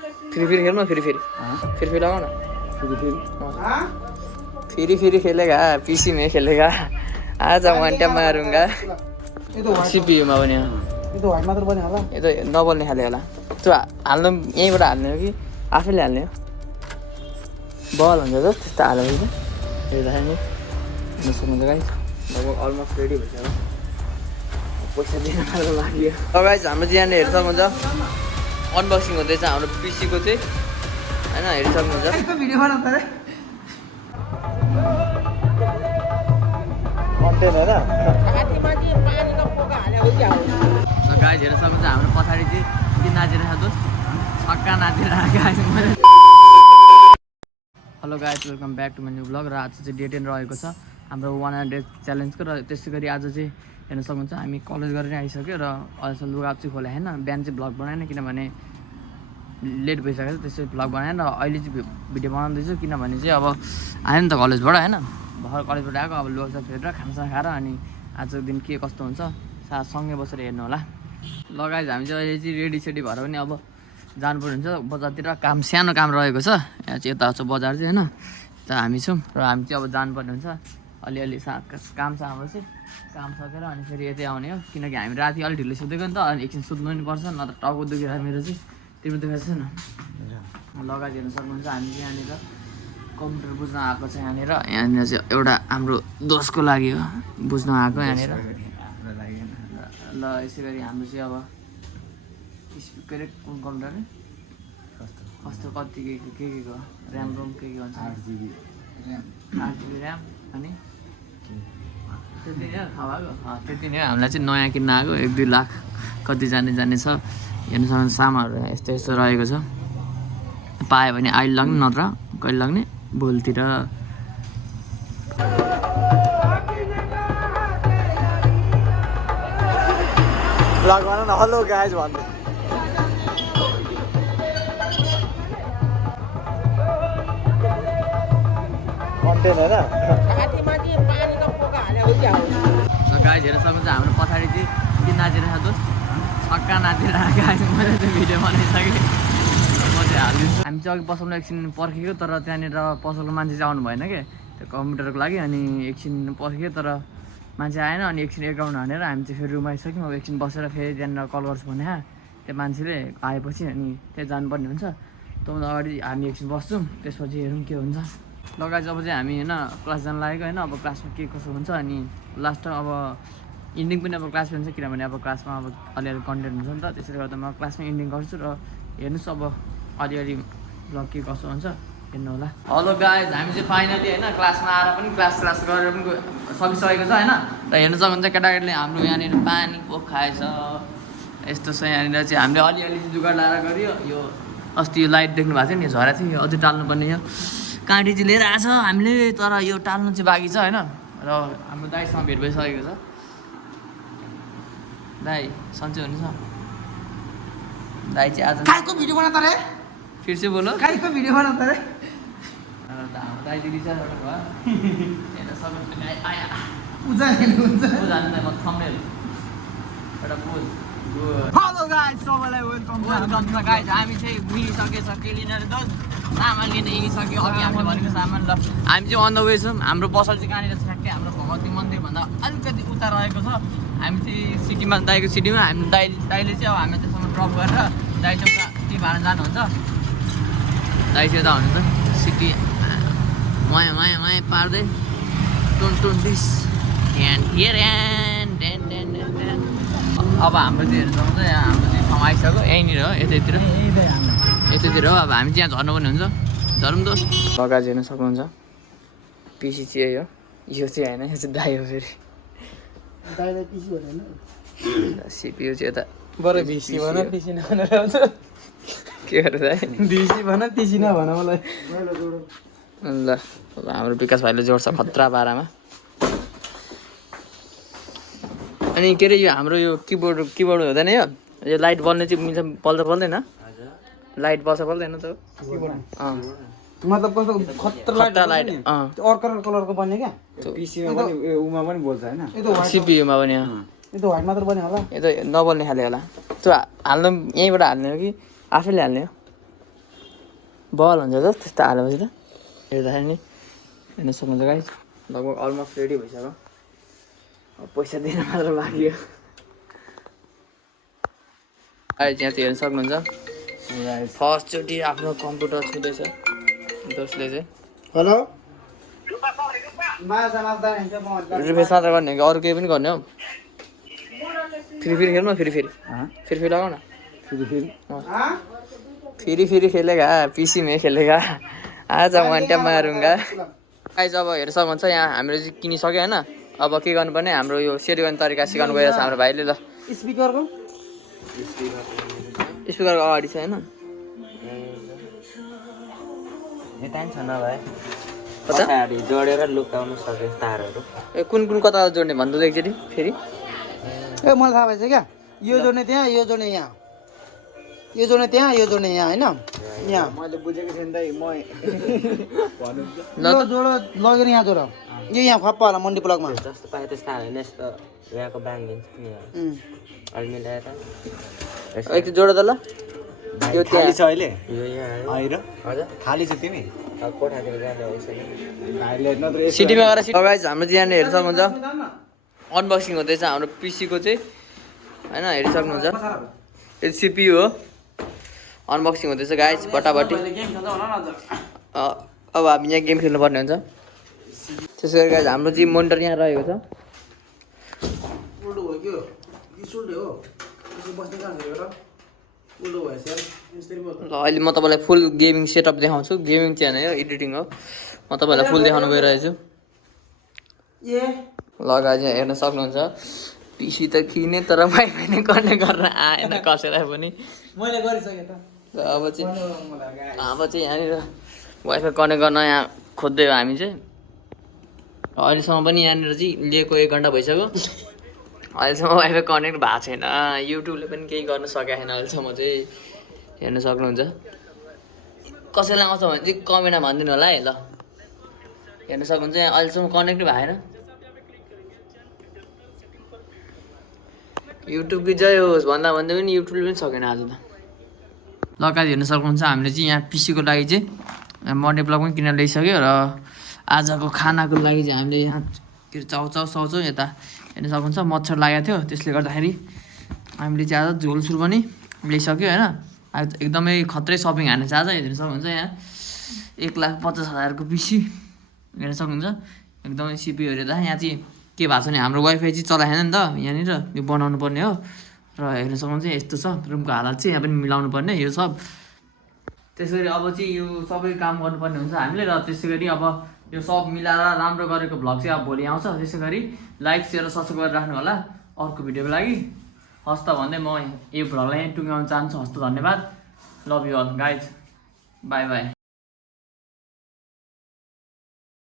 फेरि खेल्नु फेरि लगाऊ न फेरि खेलेगा पीसी में खेलेगा आज वन टाइम मारूंगा सीपीयूमा पनि यो त व्हाइट मात्र बन्यो होला यो त नबल्ने खाले होला त्यो हाल्नु यहीँबाट हाल्ने हो कि आफैले हाल्ने हो बल हुन्छ त त्यस्तो हालेपछि हेर्दाखेरि नि हेर्नु सक्नुहुन्छ गाइस लगभग अलमोस्ट रेडी भइसक्यो पैसा दिन लाग्यो गाइस हाम्रो चाहिँ यहाँनिर हेर्नु सक्नुहुन्छ अनबक्सिङ हुँदैछ हाम्रो पिसीको चाहिँ होइन हेर्नु सक्नुहुन्छ भिडियो बनाउँछ रे कन्टेन्ट होइन गाइस हेर्नु सक्नुहुन्छ हाम्रो पछाडि चाहिँ के नाचिरहेको दोस्त छक्का नाचिरहेको hello guys welcome back to my new blog र आज चाहिँ डे 10 रहेको छ हाम्रो 100 च्यालेन्जको र त्यसै गरी आज चाहिँ हेर्न सक्नुहुन्छ हामी कलेज गरेर आइसक्यो र अहिलेसम्म लुगा चाहिँ खोले होइन बिहान चाहिँ भ्लग बनाएन किनभने लेट भइसकेको छ त्यसै भ्लग बनाएन र अहिले चाहिँ भिडियो बनाउँदैछु किनभने चाहिँ अब आयो नि त कलेजबाट होइन भर्खर कलेजबाट आएको अब लुगा फेरेर खानासाना खाएर अनि आजको दिन के कस्तो हुन्छ सँगै बसेर हेर्नु होला लगाइज हामी चाहिँ अहिले चाहिँ रेडी सेडी भएर पनि अब जानुपर्ने हुन्छ बजारतिर सानो काम रहेको छ यहाँ चाहिँ यता छ बजार चाहिँ होइन त हामी छौँ र हामी चाहिँ अब जानुपर्ने हुन्छ अलिअलि काम छ हाम्रो चाहिँ काम सकेर अनि फेरि यतै आउने हो किनकि हामी राति अलिक ढिलो सुतेको नि त अनि एकछिन सुत्नु पनि पर्छ न त टाउको दुखेर मेरो चाहिँ तिम्रो दुखेको छैन लगाइ हेर्नु सक्नुहुन्छ हामी चाहिँ यहाँनिर कम्प्युटर बुझ्न आएको छ यहाँनिर चाहिँ एउटा हाम्रो दोस्तको लागि हो बुझ्न आएको यहाँनिर ल यसै गरी हाम्रो चाहिँ अब के अरे कुन कम्प्युटर कस्तो कति के को ऱ्याम रोम के भन्छ 8GB ऱ्याम अनि त्यति नै खाएको त्यति नै हामीलाई चाहिँ नयाँ किन्न आएको 1-2 लाख कति जाने छ हेर्नुसँग सामानहरू यस्तो यस्तो रहेको छ पायो भने अहिले लाग्ने नत्र कहिले लाग्ने भोलितिर ब्लग भन न हेलो गाइज भन्दै कन्टेन्ट होइन गाइज हेर्न सक्नुहुन्छ हाम्रो पछाडि चाहिँ के नाचिरहेको दोस्त छक्का नाचिरहेको गाइज मैले चाहिँ भिडियो बनाइसकेँ म चाहिँ हालिदिन्छु हामी चाहिँ अघि पसलमा एकछिन पर्खेको तर त्यहाँनिर पसलको मान्छे चाहिँ आउनु भएन क्या त्यो कम्प्युटरको लागि अनि एकछिन पर्खेको तर मान्छे आएन अनि एकछिन एकाउन्ट हानेर हामी चाहिँ फेरि रुम आइसक्यौँ अब एकछिन बसेर फेरि त्यहाँनिर कल गर्छु भने त्यो मान्छेले आएपछि अनि त्यहाँ जानुपर्ने हुन्छ त्योभन्दा अगाडि हामी एकछिन बस्छौँ त्यसपछि हेरौँ के हुन्छ लगाइ अब चाहिँ हामी होइन क्लास जान लागेको होइन अब क्लासमा के कसो हुन्छ अनि लास्ट अब इन्डिङ पनि अब क्लासमा हुन्छ किनभने अब क्लासमा अब अलिअलि कन्टेन्ट हुन्छ नि त त्यसले गर्दा म क्लासमा इन्डिङ गर्छु र हेर्नुहोस् अब अलिअलि ब्लग के कसो हुन्छ हेर्नु होला हेलो गाइज हामी चाहिँ फाइनली होइन क्लासमा आएर पनि क्लास गरेर पनि सकिसकेको छ होइन र हेर्नु सक्नुहुन्छ केटाकेटीले हाम्रो यहाँनिर पानी पोख खाएछ यस्तो छ यहाँनिर चाहिँ हामीले अलिअलि चाहिँ जुगाड लाएर गऱ्यो यो अस्ति यो लाइट देख्नु भएको थियो नि झरा थियो यो अझै टाल्नुपर्ने यो काँटी चाहिँ लिएर आएको छ हामीले तर यो टाल्नु चाहिँ बाँकी छ होइन र हाम्रो दाइसँग भेट भइसकेको छ दाइ सन्चै हुनुहुन्छ दाइ चाहिँ आज काईको भिडियो बनाउँछ रे फिर से बोलो काईको भिडियो बनाउँछ रे हाम्रो दाइ दिदी छ भयो हेर्न सक्नुहुन्छ आया पूजा हेर्नुहुन्छ जान्दैन म थम्बनेल एउटा पोज हेलो गाइस सबैलाई वेलकम छ गाइस हामी चाहिँ घुमिसकेछ केलिनर त सामान लिन हिँडिसक्यो अघि हामीले भनेको सामान ल हामी चाहिँ अन द वे छौँ हाम्रो पसल चाहिँ कहाँनिर छ ठ्याक्कै हाम्रो भगवती मन्दिरभन्दा अलिकति उता रहेको छ हामी चाहिँ सिटीमा दाइको सिटीमा हामी दाइले चाहिँ अब हामी त्यसमा ड्रप गरेर दाइ चाहिँ उता टी भाडा जानुहुन्छ दाइ चाहिँ यता हुनुहुन्छ सिटी माया माया माया पार्दै टुन दिस अब हाम्रो चाहिँ हेर्नु सक्नुहुन्छ यहाँ हाम्रो चाहिँ ठाउँ आइसक्यो यहीँनिर हो यतैतिर हो अब हामी चाहिँ यहाँ झर्नु पनि हुन्छ झरौँ दोस्त लगाज हेर्न सक्नुहुन्छ पिसी चाहिँ यही हो यो चाहिँ होइन यो चाहिँ दाइ हो फेरि दाइले पिसी भनेन सिपियु चाहिँ यता बरु भिसी भन पिसी नभनेर आउँछ के गरेर दाइ भिसी भन पिसी नभन मलाई ल अब हाम्रो विकास भाइले जोड्छ खतरा पारामा अनि के अरे यो हाम्रो यो किबोर्ड हुँदैन यो लाइट बल्ने चाहिँ मिल्छ बल्दैन लाइट बल्छ बल्दैन त मतलब कस्तो खतरा लाइट अर्को कलरको बन्ने क्या पिसीमा पनि उमा पनि बोल्छ हैन सिपियुमा पनि यो त व्हाइट मात्र बन्यो होला यो त नबल्ने खाले होला त्यो हाल्नु यहीँबाट हाल्ने हो कि आफैले हाल्ने हो बल हुन्छ त त्यस्तो हालेपछि त हेर्दाखेरि नि हेर्न सक्नुहुन्छ गाइस लगभग अलमोस्ट रेडी भइसक्यो अब पैसा दिन मात्र बाँकी हो गाइस यहाँ चाहिँ हेर्न सक्नुहुन्छ फर्स्टचोटि आफ्नो कम्प्युटर छुँदैछ दोस्तले चाहिँ हेलो माछा माग्दा हुन्छ म रुपेश मात्र गर्ने कि अरू केही पनि गर्ने हौ फेरि खेल्नु फेरि लगाऊ न फेरि खेलेगा पिसी में खेलेगा आज वान्टा मारुङ्गा गाइस अब हेर्न सक्नुहुन्छ यहाँ हामीले चाहिँ किनिसक्यो होइन अब के गर्नुपर्ने हाम्रो यो सेट गर्ने तरिका सिकाउनु गइरहेछ हाम्रो भाइले ल स्पिकरको अगाडि छ होइन यता नि छ नभए पछाडि जोडेर लुकाउनु सक्यो तारहरू ए कुन कता जोड्ने भन्नु त एकचोटि फेरि ए मलाई थाहा भएछ क्या यो जोड्ने त्यहाँ यो जोड्ने यहाँ यो जोड्ने त्यहाँ यो जोड्ने यहाँ होइन यहाँ मैले बुझेको छैन दाइ म यो जोडो लगेर यहाँ जोड यो यहाँ खप्पा होला मन्डी प्लगमा जस्तो पायो त्यस्तो हाल्यो नि यस्तो यहाँको बाङ्गिन्छ नि अलि मिलाएर एकचोटि जोड त ल यो खाली छ अहिले यो यहाँ आएर हजुर खाली छ तिमी अब कोठातिर जाने भइसक्यो भाइले नत्र सिटीमा गएर गाइस हाम्रो चाहिँ यहाँनिर हेर्न सक्नुहुन्छ अनबक्सिङ हुँदैछ हाम्रो पिसीको चाहिँ होइन हेर्न सक्नुहुन्छ यो सिपियु हो अनबक्सिङ हुँदैछ गाइस बटाबटी अब हामी यहाँ गेम खेल्नुपर्ने हुन्छ त्यसै गरी गाइस हाम्रो चाहिँ मोनिटर यहाँ रहेको छ उल्टो भयो क्या रिस उल्टो हो यसो बस्ने कहाँ छ एउटा उल्टो भएछ यसरी बस्नु ल अहिले म तपाईँलाई फुल गेमिङ सेटअप देखाउँछु गेमिङ चाहिँ होइन यो एडिटिङ हो म तपाईँलाई फुल देखाउनु गइरहेछु ए ल गाइस यहाँ हेर्न सक्नुहुन्छ पिसी त किने तर वाइफाई नै कनेक्ट गरेर आएन कसैलाई पनि मैले गरिसकेँ त अब चाहिँ यहाँनिर वाइफाई कनेक्ट गर्न यहाँ खोज्दै हो हामी चाहिँ अहिलेसम्म पनि यहाँनिर चाहिँ लिएको 1 घन्टा भइसक्यो अहिलेसम्म वाइफाई कनेक्ट भएको छैन युट्युबले पनि केही गर्न सकेको छैन अहिलेसम्म चाहिँ हेर्न सक्नुहुन्छ कसैलाई आउँछ भने चाहिँ कमेन्टमा भनिदिनु होला है ल हेर्न सक्नुहुन्छ यहाँ अहिलेसम्म कनेक्ट भएन युट्युबकै जय होस् भन्दा भन्दै पनि युट्युबले पनि सकेन आज त लगाएर हेर्न सक्नुहुन्छ हामीले चाहिँ यहाँ पिसीको लागि चाहिँ मन्डे प्लग पनि किनेर ल्याइसक्यो र आजको खानाको लागि चाहिँ हामीले यहाँ के अरे चाउचाउ यता हेर्न सक्नुहुन्छ मच्छर लागेको थियो त्यसले गर्दाखेरि हामीले चाहिँ आज झोलसुल पनि ल्याइसक्यो होइन आज एकदमै खत्रै सपिङ हान्ने छ आज हेर्न सक्नुहुन्छ यहाँ 1,50,000को पिसी हेर्न सक्नुहुन्छ एकदमै सिपीहरू त यहाँ चाहिँ के भएको छ भने हाम्रो वाइफाई चाहिँ चलाएन नि त यहाँनिर यो बनाउनु पर्ने हो र हेर्न सक्नुहुन्छ यस्तो छ रुमको हालत चाहिँ यहाँ पनि मिलाउनु पर्ने यो सब त्यसै गरी अब चाहिँ यो सबै काम गर्नुपर्ने हुन्छ हामीले र त्यसै गरी अब यो सब मिलाएर राम्रो गरेको भ्लग चाहिँ अब भोलि आउँछ त्यसै गरी लाइक सेयर र सब्सक्राइब गरेर राख्नु होला अर्को भिडियोको लागि हस्त भन्दै म यो भ्लगलाई टुङ्ग्याउन चाहन्छु हस्त धन्यवाद love you all guys bye by